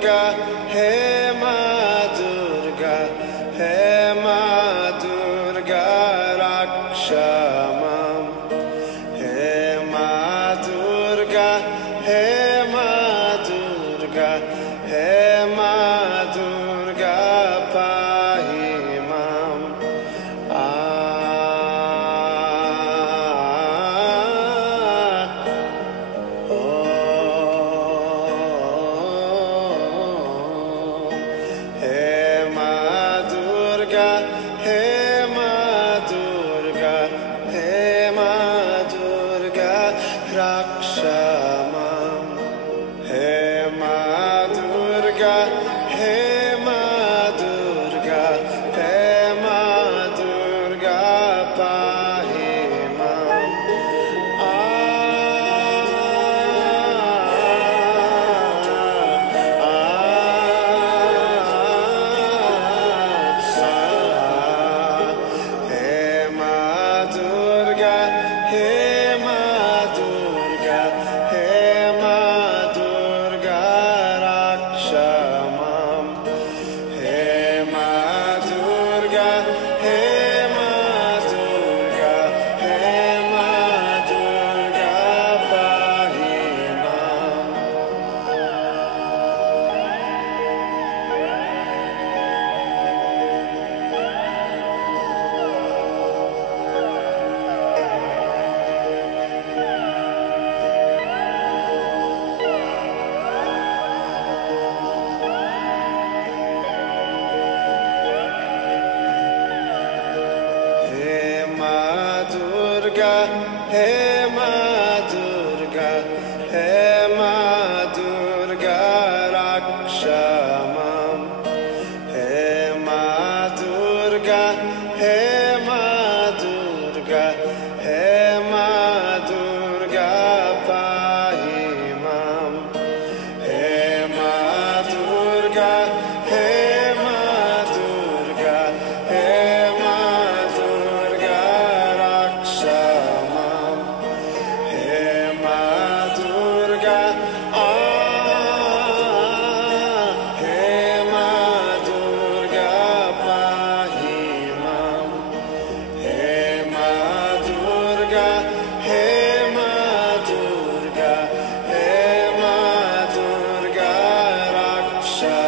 Durga, He Ma Durga, He Ma Durga, Raksha Mam. He Ma Durga, He Ma Durga, He Ma Durga, Pahi Mam. Rakshamam. He Ma Durga, He Ma Durga, He Ma Durga, Pahi Mam. He Ma Durga, He Ma Durga, He Ma Durga, Rakshamam. He Ma Durga, He Ma Durga, He Ma Durga, Pahi Mam. He Ma Durga, He Ma Durga, He Ma Durga, Rakshamam. He Ma Durga, He Ma Durga, He Ma Durga, Pahi Mam. He Ma Durga, He Ma Durga, He Ma Durga, Rakshamam. He Ma Durga, He Ma Durga, Pahi Mam. He Ma Durga, He Ma Durga, He Ma Durga, Rakshamam.